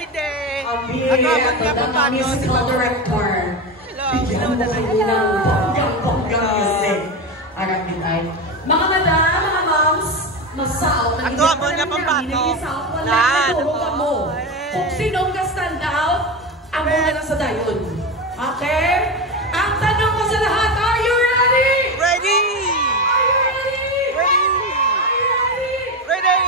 Committee. Ito na musical director. Bigyan mo kayo ng bonggang music. Harap nitay. Mga madam, mga moms, masaot. Ato, mo niya pampato. Wala na mo. Kung sinong ka-stand out, ang muna lang sa dayon. Okay? Ang tanong ko sa lahat, are you ready? Ready! Are you ready? Ready! Are you ready? Ready!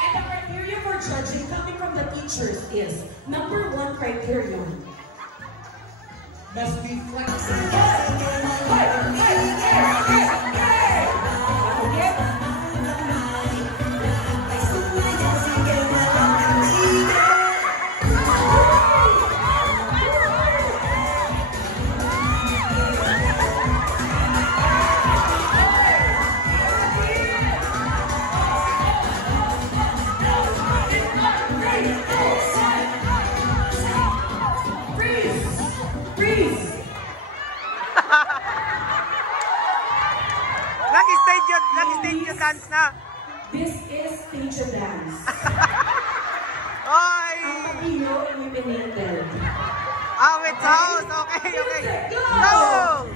And the criteria for judging coming from the teachers is, number 1 criterion, must be flexible. Stage dance na. This is stage dance. Oy! Ang pag-iyo eliminated. It's house. Okay, okay. Go!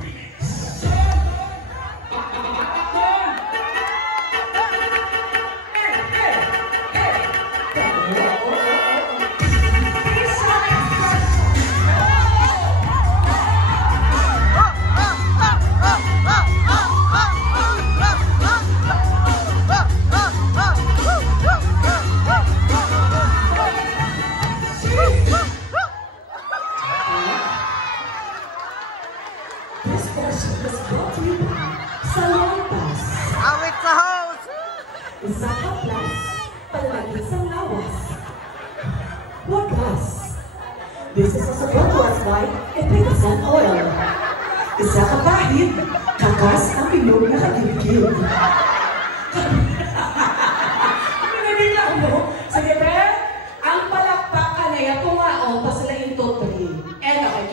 Isa ka plus, palagi sa lawas. What plus? This is a superfluous by Epicazan oil. Isa ka kahit, kakas ang bilog na kagilgil. Pinagila mo? Sige, pre, ang palakpakan na yan, kumaon, pasalayin to 3. Eh, okay,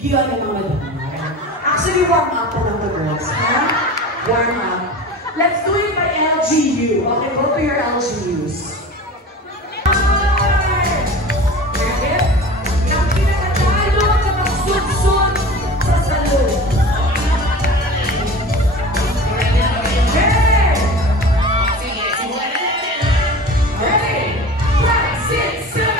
giyo na mga madama. Actually, warm up pa lang the girls, ha? Warm up. Let's do it by LGU. Okay, go to your LGUs. Ang pinakatalo na magsudsud sa salon. Okay! Ready? 5, 6, 7, 8.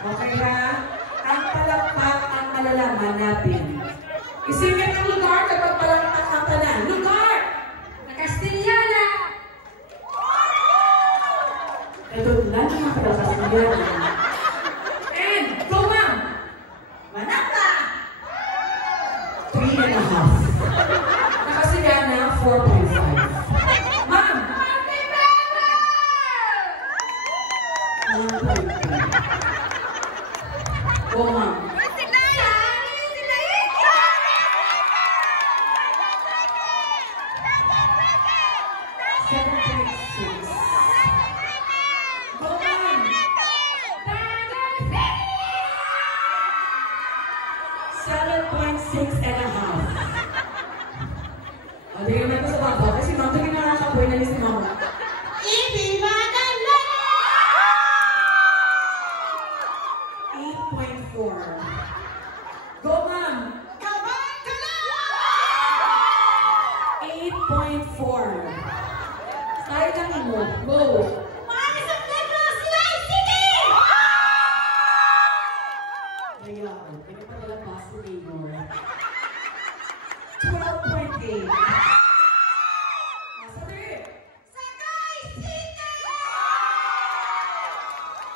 Okay ba? Ang palakpak ang malalaman natin. Isipin ang lugar kapag palakpak ang pala. Lugar! Na Castillana! Ito lang ang Castillana. And, go ma'am! Manaka! 3.5. Na Castillana, 4.5. Ma'am! 1.5. Go, ma'am. 7.6. Go, ma'am. 7.6.5. Tingnan natin sa baba. Kasi ma'am, tingnan na nakakaboy na si ma'am. Hindi maganda! 8.4. Go, ma'am! 8.4. Start lang mo. Go! Mami sa Negros Live City! Hayaan. Pinapadala pa si Igor. 12.8. Nasa 3. Sagay City!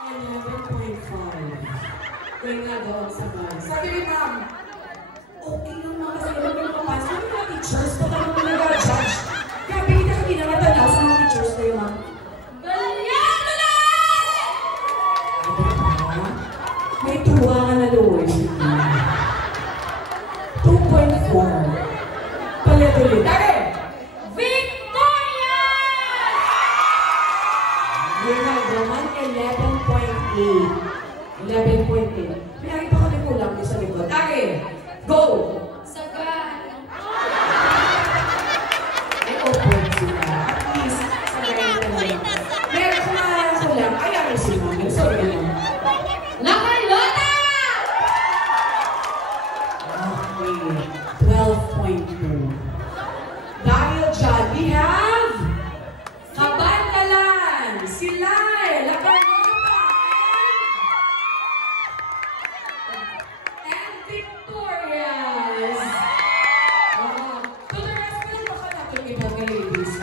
11.5. Kaya nga daw ang sabay. Sabi ni ma'am, okay lang mga kasi huwag yung papasok. Hindi natin teachers pa tayo na nag-judge. Grabe, hindi ka ginangatanaw sa mga teachers na yun, ma'am. Ganyan mo na! May tuwa ka na doon. 2.4. Palit-ulit. Dali! Victoria! Ronaldo man, 11.8. 11.8. May pa kami kulang yung sa likod. Dali! Go! Sagan. Ay, open sila. At least, sa ganyan na lang. Meron kung maaalang kulang, ayaw si Mami. Sorry naman. La Carlota! Okay. 12.2. Dahil dyan, we have Kabantalan, Silay, La Carlota, and Victorious. To the rest, pala baka natin ibang ladies.